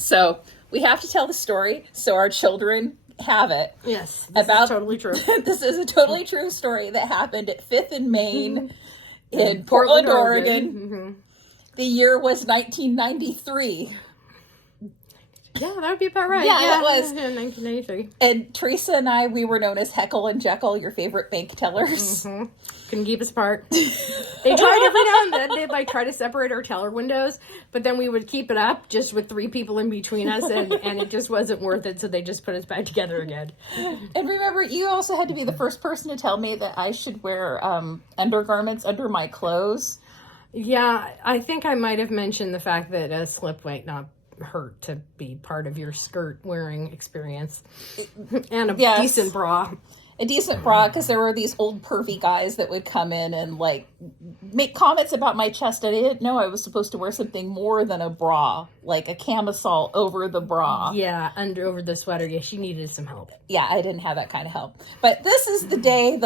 So we have to tell the story so our children have it. Yes, this is totally true. This is a totally true story that happened at 5th and Main in Portland, Oregon. Mm-hmm. The year was 1993. Yeah, that would be about right. Yeah, it was. Yeah, 1993. And Theresa and I, we were known as Heckle and Jekyll, your favorite bank tellers. Mm-hmm. Couldn't keep us apart. They tried every now and then. They'd try to separate our teller windows, but then we would keep it up just with 3 people in between us, and it just wasn't worth it, so they just put us back together again. And remember, you also had to be the first person to tell me that I should wear undergarments under my clothes. Yeah, I think I might have mentioned the fact that a slip might not hurt to be part of your skirt wearing experience. And a decent bra. A decent bra, because there were these old pervy guys that would come in and make comments about my chest. And I didn't know I was supposed to wear something more than a bra, like a camisole over the bra. Yeah, over the sweater. Yeah, she needed some help. Yeah, I didn't have that kind of help. But this is the day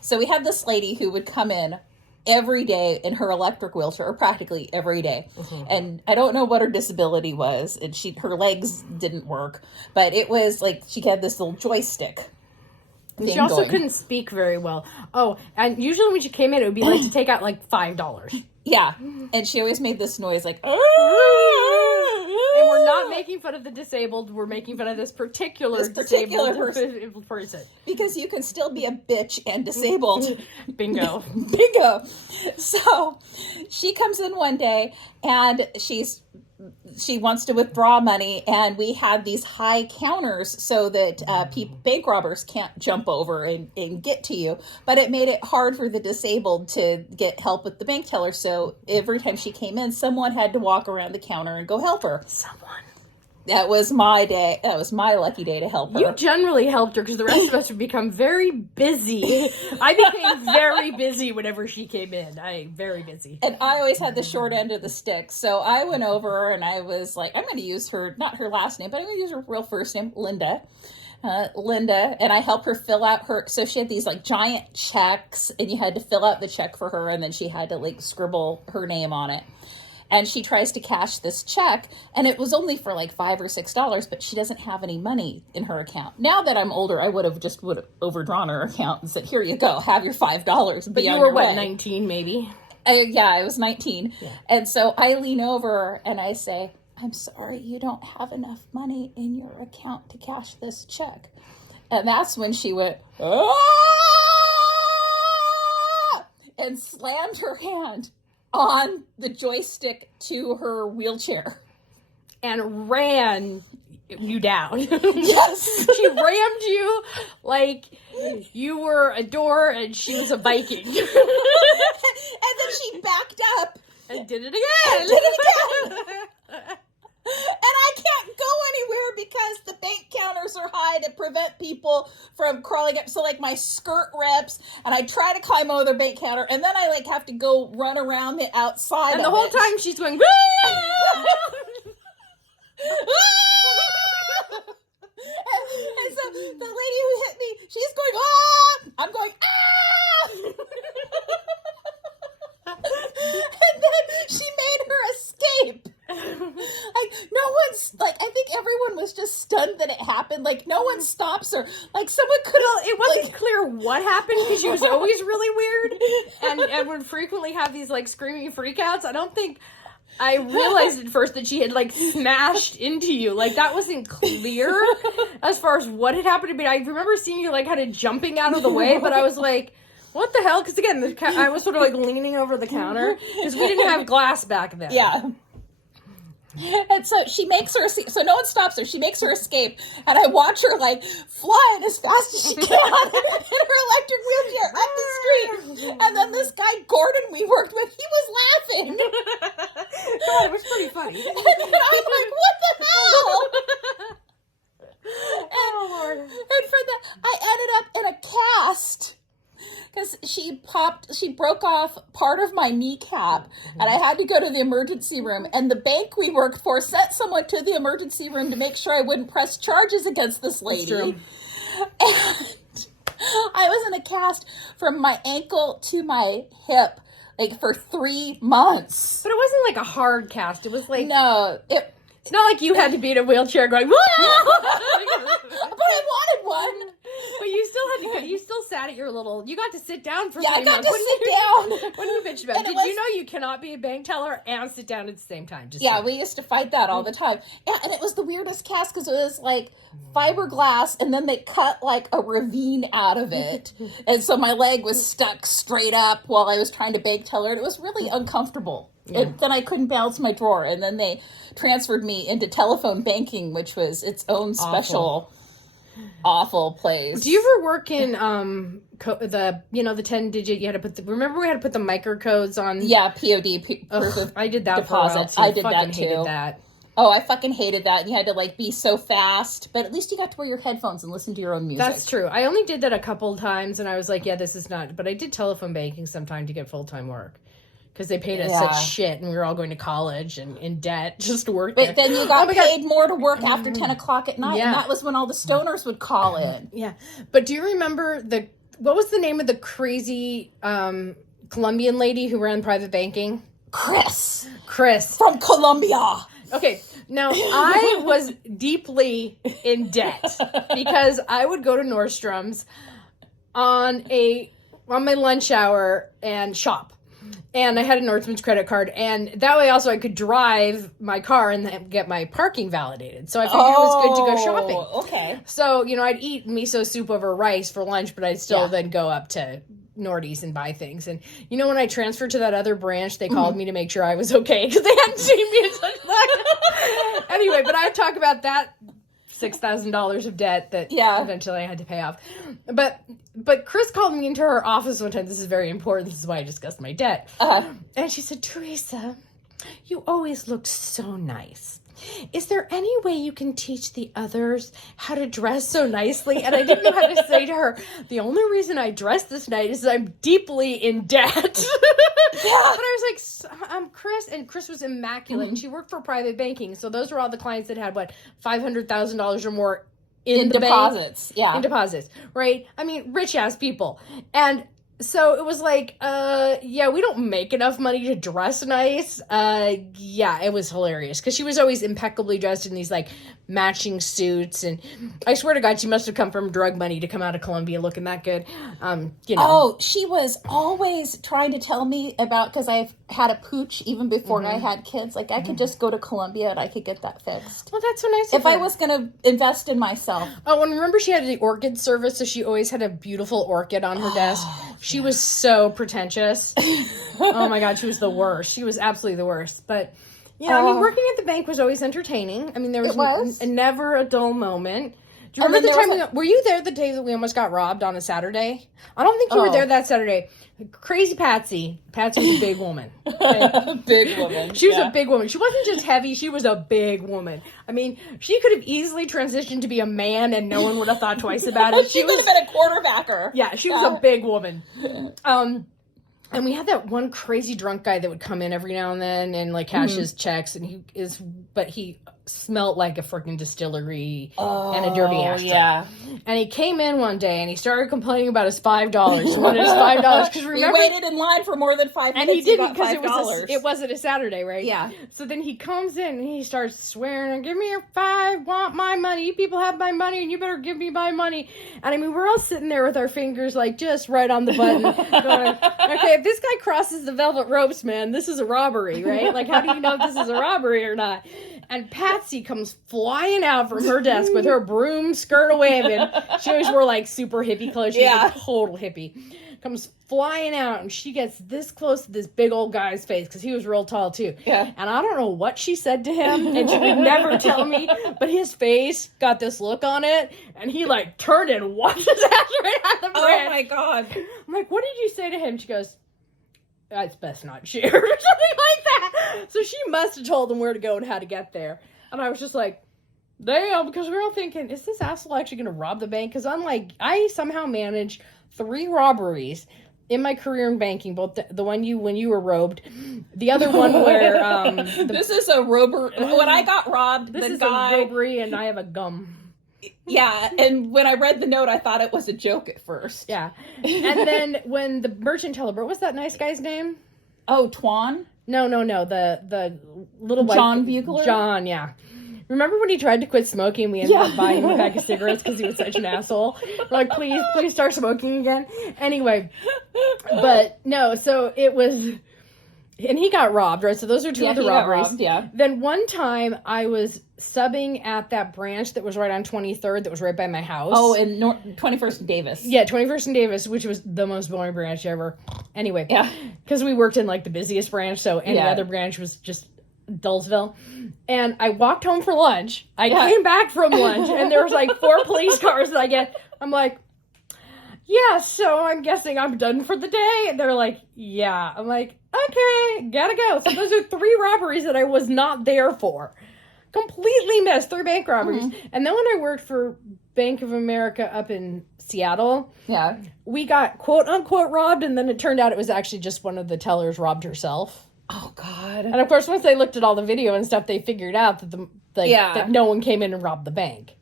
so we had this lady who would come in every day in her electric wheelchair, or practically every day. Mm-hmm. And I don't know what her disability was, and her legs didn't work, but it was she had this little joystick. She also couldn't speak very well. Oh, and usually when she came in, it would be to take out $5. Yeah, and she always made this noise And we're not making fun of the disabled. We're making fun of this particular disabled person. Because you can still be a bitch and disabled. Bingo. Bingo. So she comes in one day and she wants to withdraw money, and we had these high counters so that bank robbers can't jump over and get to you. But it made it hard for the disabled to get help with the bank teller. So every time she came in, someone had to walk around the counter and go help her. That was my day. That was my lucky day to help her. You generally helped her because the rest of us would become very busy. I became very busy whenever she came in. Very busy. And I always had the short end of the stick. So I went over and I was like, I'm going to use not her last name, but I'm going to use her real first name, Linda. And I helped her fill out so she had these giant checks, and you had to fill out the check for her, and then she had to scribble her name on it. And she tries to cash this check, and it was only for $5 or $6, but she doesn't have any money in her account. Now that I'm older, I would have overdrawn her account and said, here you go, have your $5. But you were, 19 maybe? Yeah, I was 19. Yeah. And so I lean over and I say, I'm sorry, you don't have enough money in your account to cash this check. And that's when she went, ah! And slammed her hand on the joystick to her wheelchair. And ran you down. Yes. She rammed you like you were a door and she was a Viking. And then she backed up. And did it again. And I can't go anywhere because the bank counters are high to prevent people from crawling up. So my skirt rips, and I try to climb over the bank counter, and then I have to go run around the outside. And the whole time she's going, and so the lady who hit me, she's going, ah! I'm going, ah! And then she made her escape. No one's I think everyone was just stunned that it happened. No one stops her. Someone could have. It wasn't clear what happened because she was always really weird and would frequently have these screaming freakouts. I don't think I realized at first that she had smashed into you. That wasn't clear as far as what had happened. I mean, I remember seeing you kind of jumping out of the way, but I was like, what the hell? Because again, I was sort of leaning over the counter because we didn't have glass back then. Yeah. And so she makes her, so no one stops her. She makes her escape, and I watch her flying as fast as she can in her electric wheelchair up the street. And then this guy Gordon we worked with, he was laughing. God, it was pretty funny. And then I'm like, what the hell? Oh, Lord. And for that, I ended up in a cast. Because she broke off part of my kneecap, and I had to go to the emergency room, and the bank we worked for sent someone to the emergency room to make sure I wouldn't press charges against this lady. And I was in a cast from my ankle to my hip, for 3 months. But it wasn't a hard cast. It was No, It's not like you had to be in a wheelchair going, whoa! But I wanted one. But you still had to. You still sat at your little. You got to sit down for. Yeah, 3 I got months. to sit down. What are you bitching about? And it Did you was- know you cannot be a bank teller and sit down at the same time? Just Yeah, saying. we used to fight that all the time. Yeah, and it was the weirdest cast because it was like fiberglass, and then they cut like a ravine out of it, and so my leg was stuck straight up while I was trying to bank teller, and it was really uncomfortable. Yeah. And then I couldn't balance my drawer, and then they transferred me into telephone banking, which was its own special, awful place. Do you ever work in the 10-digit? You had to put remember we had to put the microcodes on. Yeah, POD. Proof of I did that deposit. for a while too. I did fucking that hated too. that. Oh, I fucking hated that. And you had to like be so fast, but at least you got to wear your headphones and listen to your own music. That's true. I only did that a couple times, and I was like, yeah, this is not. But I did telephone banking sometime to get full-time work. Because they paid us such shit, and we were all going to college and in debt just to work there. But then you got paid more to work after 10 o'clock at night, Yeah. and that was when all the stoners would call in. Yeah. But do you remember what was the name of the crazy Colombian lady who ran private banking? Chris From Colombia. Okay, now I was deeply in debt because I would go to Nordstrom's on my lunch hour and shop. And I had a Nordstrom's credit card, and that way also I could drive my car and then get my parking validated. So I figured it was good to go shopping. Okay. So, I'd eat miso soup over rice for lunch, but I'd still then go up to Nordy's and buy things. And when I transferred to that other branch, they called me to make sure I was okay because they hadn't seen me in such long. Anyway, but I talk about that $6,000 of debt that eventually I had to pay off. But Chris called me into her office one time. This is very important. This is why I discussed my debt. And she said, Theresa, you always look so nice. Is there any way you can teach the others how to dress so nicely? And I didn't know how to say to her, the only reason I dressed this night is I'm deeply in debt. But I was like, Chris, and Chris was immaculate. And she worked for private banking. So those were all the clients that had, $500,000 or more in the deposits. Bank, in deposits, right? I mean, rich ass people. And so it was like, we don't make enough money to dress nice. It was hilarious because she was always impeccably dressed in these matching suits, and I swear to God, she must have come from drug money to come out of Colombia looking that good. Oh, she was always trying to tell me about, because I've had a pooch even before I had kids. I could just go to Colombia and I could get that fixed. Well, that's so nice. If I was going to invest in myself. Oh, and remember she had the orchid service, so she always had a beautiful orchid on her desk. She was so pretentious. Oh my God, she was the worst. She was absolutely the worst. But working at the bank was always entertaining. I mean, there was never a dull moment. Do you remember the time were you there the day that we almost got robbed on a Saturday? I don't think you were there that Saturday. Crazy Patsy. Patsy was a big woman. Okay? Big woman. She was a big woman. She wasn't just heavy, she was a big woman. I mean, she could have easily transitioned to be a man and no one would have thought twice about it. She would have been a quarterbacker. Yeah, she was a big woman. And we had that one crazy drunk guy that would come in every now and then and cash his checks, and he smelled like a freaking distillery and a dirty ashtray. Yeah. And he came in one day and he started complaining about his $5. He wanted his $5 because remember he waited in line for more than 5 minutes. And he didn't because it wasn't a Saturday, right? Yeah. So then he comes in and he starts swearing, "Give me your $5, want my money. You people have my money and you better give me my money." And I mean, we're all sitting there with our fingers just right on the button, going, "Okay, if this guy crosses the velvet ropes, man, this is a robbery, right? How do you know if this is a robbery or not?" And Patsy comes flying out from her desk with her broom skirt waving. She always wore super hippie clothes. She was a total hippie. Comes flying out and she gets this close to this big old guy's face because he was real tall too. Yeah. And I don't know what she said to him, and she would never tell me, but his face got this look on it, and he turned and walked his ass right out the bridge. Oh my God. I'm like, "What did you say to him?" She goes, "It's best not share," or something like that. So she must have told him where to go and how to get there. And I was just like, damn, because we were all thinking, is this asshole actually going to rob the bank? Because I somehow managed 3 robberies in my career in banking, both the one when you were robbed, the other one where... this is a robbery. When I got robbed, this is a robbery and I have a gum. Yeah, and when I read the note, I thought it was a joke at first. Yeah. And then when the merchant teller, what was that nice guy's name? Oh, Twan? No. The little John Bugler? John, yeah. Remember when he tried to quit smoking? We ended up buying him a pack of cigarettes because he was such an asshole. We're like, please start smoking again. Anyway, but no, so it was, and he got robbed, right? So those are two of the robberies. Got robbed, yeah. Then one time I was subbing at that branch that was right on 23rd, that was right by my house. Oh, in 21st and Davis. Yeah, 21st and Davis, which was the most boring branch ever. Anyway, Yeah. because we worked in like the busiest branch, so any other branch was just Dullsville. And I walked home for lunch. I came back from lunch, and there was like 4 police cars that I get. I'm like, yeah, so I'm guessing I'm done for the day. And they're like, yeah. I'm like, okay, gotta go. So those are 3 robberies that I was not there for. Completely missed 3 bank robberies. Mm-hmm. And then when I worked for Bank of America up in Seattle, we got quote unquote robbed, and then it turned out it was actually just one of the tellers robbed herself. Oh God! And of course, once they looked at all the video and stuff, they figured out that that no one came in and robbed the bank.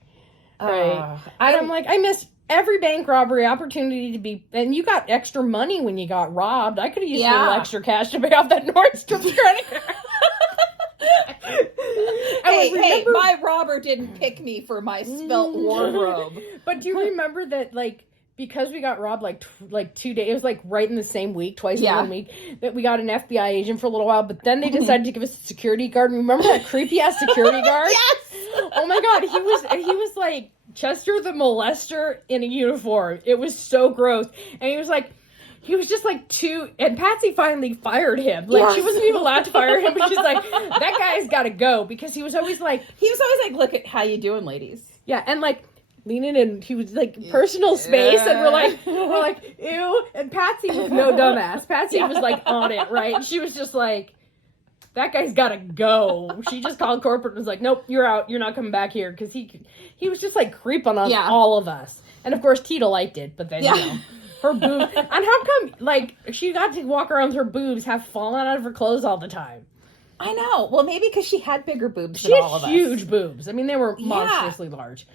Right? I'm like, I missed every bank robbery opportunity to be, and you got extra money when you got robbed. I could have used a little extra cash to pay off that Nordstrom's credit card. Hey, my robber didn't pick me for my spelt wardrobe. But do you remember that, like, because we got robbed like 2 days, it was like right in the same week, twice in 1 week, that we got an FBI agent for a little while, but then they decided to give us a security guard. Remember that creepy ass security guard? Yes! Oh my God, he was like Chester the Molester in a uniform. It was so gross. And he was just like and Patsy finally fired him. Like, she wasn't even allowed to fire him, but she's like, that guy's gotta go, because he was always like, look at how you doing, ladies. Yeah, and like leaning in, he was like personal space, and we're like, ew. And Patsy was no dumbass. Patsy was like on it, right? And she was just like, that guy's gotta go. She just called corporate and was like, nope, you're out. You're not coming back here, because he was just like creeping on all of us. And of course, Tita liked it, but then you know. Her boobs. And how come, like, she got to walk around with her boobs have fallen out of her clothes all the time? I know. Well, maybe because she had bigger boobs than all of us. She had huge boobs. I mean, they were monstrously large.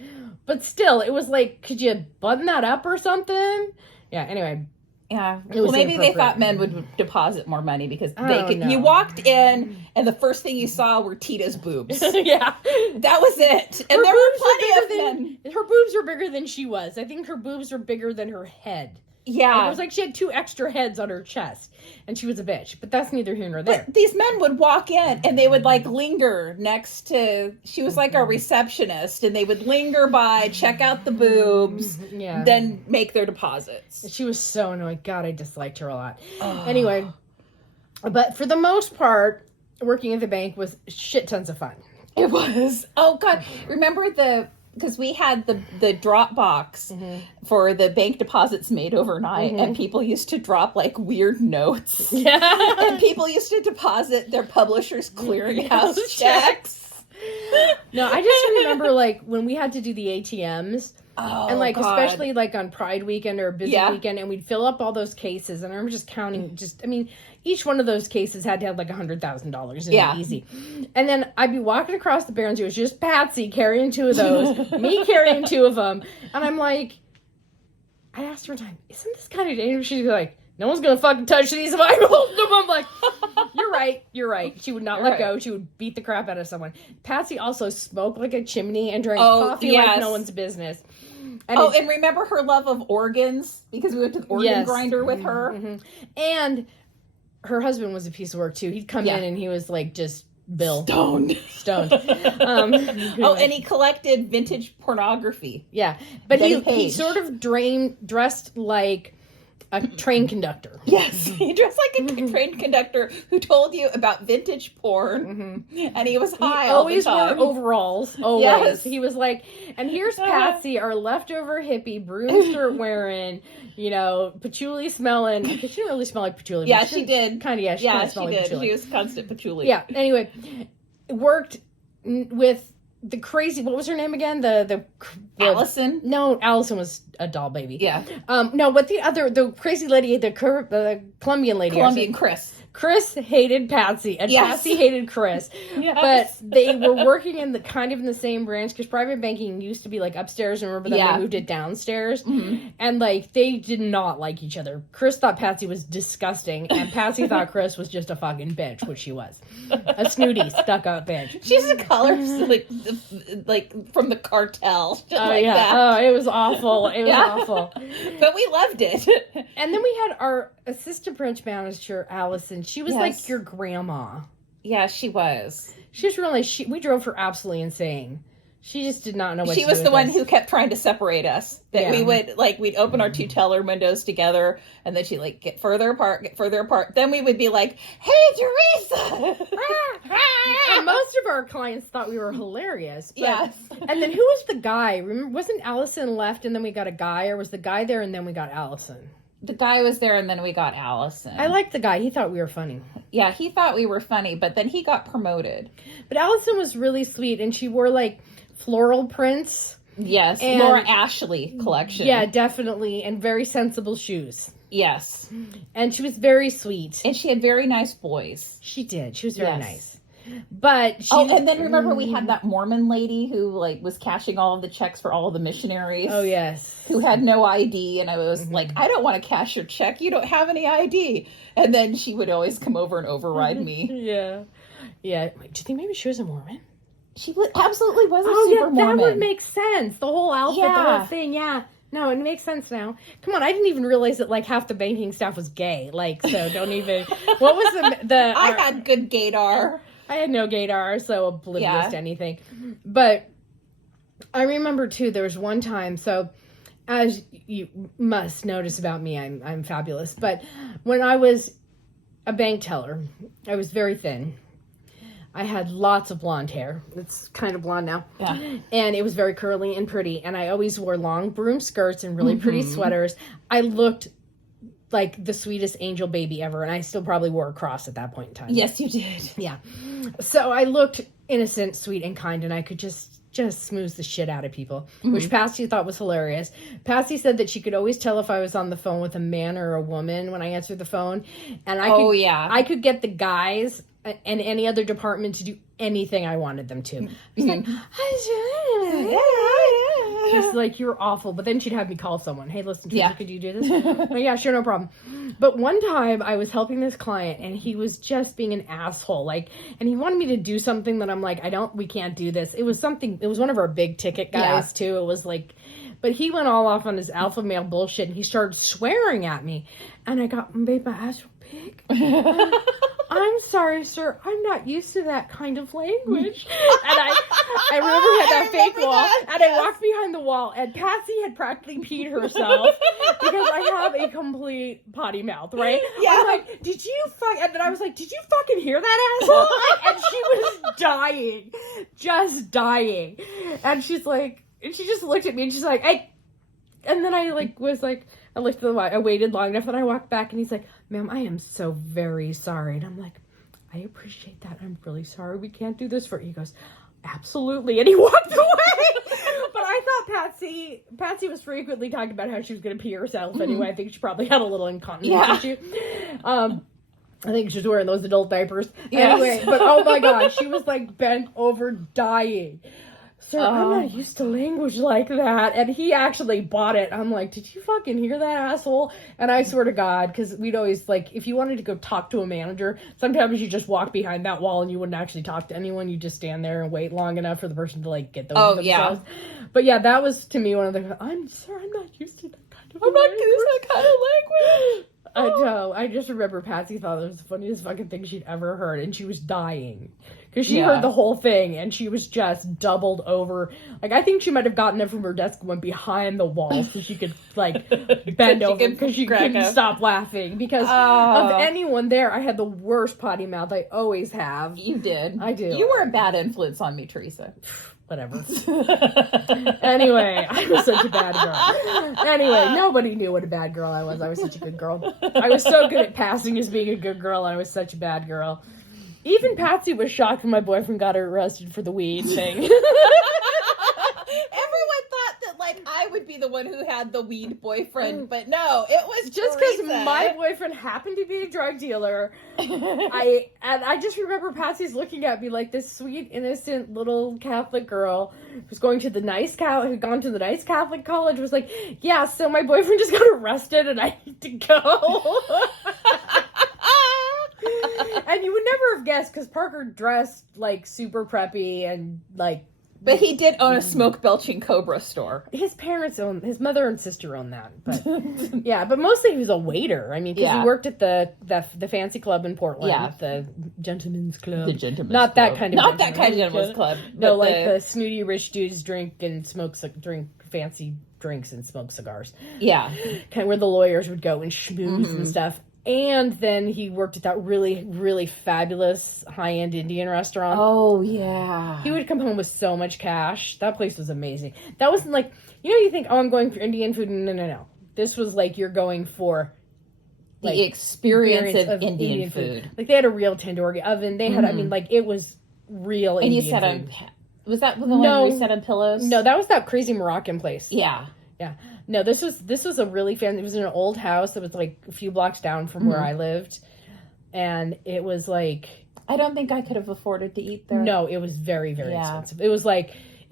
But still, it was like, could you button that up or something? Yeah, anyway. Yeah. Well, maybe they thought men would deposit more money because they could. You walked in, and the first thing you saw were Tita's boobs. Yeah. That was it. And there were plenty of men. Her boobs were bigger than she was. I think her boobs were bigger than her head. Yeah. It was like she had 2 extra heads on her chest, and she was a bitch. But that's neither here nor there. But these men would walk in, and they would, like, linger next to... She was like a receptionist, and they would linger by, check out the boobs, then make their deposits. She was so annoying. God, I disliked her a lot. Anyway, but for the most part, working at the bank was shit tons of fun. It was. Oh, God. Remember because we had the drop box for the bank deposits made overnight, and people used to drop like weird notes. Yeah. And people used to deposit their publisher's clearinghouse checks. No, I just remember like when we had to do the ATMs. And like, God. Especially like on Pride weekend or a busy weekend, and we'd fill up all those cases, and I remember just counting, each one of those cases had to have like $100,000 in it, easy. And then I'd be walking across the Barrens, it was just Patsy carrying 2 of those, me carrying 2 of them, and I'm like, I asked her one time, isn't this kind of dangerous? She's like, no one's gonna fucking touch these if I hold them. I'm like, you're right. She would not let go. She would beat the crap out of someone. Patsy also smoked like a chimney and drank coffee like no one's business. And and remember her love of organs, because we went to the organ grinder with her. Mm-hmm. And her husband was a piece of work too. He'd come in and he was like just stoned. And he collected vintage pornography. Yeah, but he sort of dressed like a train conductor. Yes, he dressed like a train conductor who told you about vintage porn, and he was high all the time. Always wore overalls, always. Yes. He was like, and here's Patsy, our leftover hippie, broom skirt wearing, patchouli smelling. She didn't really smell like patchouli. Yeah, she did. Kind of, she did. Patchouli. She was constant patchouli. Yeah, anyway, worked with the crazy, what was her name again? The Allison? No, Allison was a doll baby. Yeah. No, but the crazy lady, the Colombian lady. Colombian Chris. Chris hated Patsy, and Yes. Patsy hated Chris. Yes. But they were working in the same branch, because private banking used to be like upstairs, and remember then they moved it downstairs, and like they did not like each other. Chris thought Patsy was disgusting, and Patsy thought Chris was just a fucking bitch, which she was, a snooty, stuck-up bitch. She's the colors like from the cartel, that. Oh, it was awful. It was awful. But we loved it. And then we had our assistant branch manager, Allison. She was like your grandma. Yeah, she was. She was really, we drove her absolutely insane. She just did not know what She to was do the with one us. who kept trying to separate us. That we would, we'd open our two teller windows together, and then she'd, get further apart. Then we would be like, hey, Theresa! And most of our clients thought we were hilarious. But, Yes. And then who was the guy? Remember, wasn't Allison left and then we got a guy, or was the guy there and then we got Allison? The guy was there, and then we got Allison. I liked the guy. He thought we were funny. Yeah, he thought we were funny, but then he got promoted. But Allison was really sweet, and she wore, floral prints. Yes, And- Laura Ashley collection. Yeah, definitely. And very sensible shoes. Yes. And she was very sweet. And she had very nice voice. She did. She was very Yes. nice. But she... Oh, and then remember we had that Mormon lady who, was cashing all of the checks for all of the missionaries. Oh, yes. Who had no ID, and I was like, I don't want to cash your check. You don't have any ID. And then she would always come over and override me. Yeah. Yeah. Wait, do you think maybe she was a Mormon? She absolutely was a super Mormon. That would make sense. The whole outfit, the Yeah. whole thing, yeah. No, it makes sense now. Come on, I didn't even realize that half the banking staff was gay. So don't even. What was the? I had good gaydar. I had no gaydar, so oblivious Yeah. to anything. But I remember too. There was one time. So as you must notice about me, I'm fabulous. But when I was a bank teller, I was very thin. I had lots of blonde hair. It's kind of blonde now. Yeah. And it was very curly and pretty. And I always wore long broom skirts and really pretty sweaters. I looked like the sweetest angel baby ever. And I still probably wore a cross at that point in time. Yes, you did. Yeah. So I looked innocent, sweet, and kind. And I could just smooth the shit out of people, which Patsy thought was hilarious. Patsy said that she could always tell if I was on the phone with a man or a woman when I answered the phone. And I could get the guys and any other department to do anything I wanted them to. Just like, you're awful. But then she'd have me call someone. Hey, listen, Theresa, could you do this? Oh, yeah, sure, no problem. But one time I was helping this client and he was just being an asshole. And he wanted me to do something that I'm like, we can't do this. It was one of our big ticket guys too. It was but he went all off on his alpha male bullshit and he started swearing at me. And I made my ass real big. I'm sorry, sir. I'm not used to that kind of language. And I remember we had that fake wall, and I walked behind the wall, and Patsy had practically peed herself because I have a complete potty mouth, right? Yeah. I'm like, did you and then I was like, did you fucking hear that, asshole? And she was dying, just dying. And she's like, and she just looked at me, and she's like, hey. And then I I looked at the I waited long enough, and I walked back, and he's like, ma'am, I am so very sorry. And I'm like, I appreciate that. I'm really sorry. We can't do this for you. He goes, absolutely. And he walked away. But I thought Patsy was frequently talking about how she was going to pee herself anyway. I think she probably had a little incontinence issue. I think she was wearing those adult diapers. Yes. Anyway, but oh my God, she was bent over dying. Sir, I'm not used to language like that. And he actually bought it. I'm like, did you fucking hear that, asshole? And I swear to God, because we'd always, if you wanted to go talk to a manager, sometimes you just walk behind that wall and you wouldn't actually talk to anyone. You just stand there and wait long enough for the person to, get those themselves. Yeah. But yeah, that was, to me, one of the, I'm not used to that kind of language. I know. I just remember Patsy thought it was the funniest fucking thing she'd ever heard, and she was dying. Because she heard the whole thing, and she was just doubled over. I think she might have gotten it from her desk and went behind the wall so she could, bend over because she couldn't stop laughing. Because of anyone there, I had the worst potty mouth. I always have. You did. I do. You were a bad influence on me, Theresa. Whatever. Anyway, I was such a bad girl. Anyway, nobody knew what a bad girl I was. I was such a good girl. I was so good at passing as being a good girl, and I was such a bad girl. Even Patsy was shocked when my boyfriend got arrested for the weed thing. Everyone thought that I would be the one who had the weed boyfriend, but no, it was just because Theresa. my boyfriend happened to be a drug dealer. I just remember Patsy's looking at me like this sweet, innocent little Catholic girl who's going to the who'd gone to the nice Catholic college, was like, yeah, so my boyfriend just got arrested and I need to go. And you would never have guessed because Parker dressed like super preppy and like. But he did own a smoke belching Cobra store. His mother and sister owned that, but yeah, but mostly he was a waiter. I mean, because he worked at the fancy club in Portland, the Gentleman's Club. The Gentleman's Not Club. that kind of Not that kind of Gentleman's Club. No, like the snooty rich dudes drink fancy drinks and smoke cigars. Yeah. Kind of where the lawyers would go and schmooze and stuff. And then he worked at that really, really fabulous high-end Indian restaurant. Oh, yeah. He would come home with so much cash. That place was amazing. That wasn't like, you think, oh, I'm going for Indian food. No. This was like you're going for the experience of Indian food. Like they had a real tandoori oven. They had, I mean, like it was real and Indian you said food. Was that the one we sat on pillows? No, that was that crazy Moroccan place. Yeah. Yeah. No, this was a really fancy. It was in an old house that was like a few blocks down from where I lived, and it was like I don't think I could have afforded to eat there. No, it was very, very expensive. It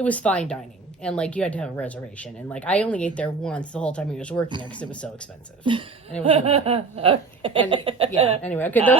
was fine dining, and like you had to have a reservation, and like I only ate there once the whole time he was working there because it was so expensive, and it was really and yeah. Anyway, okay. Those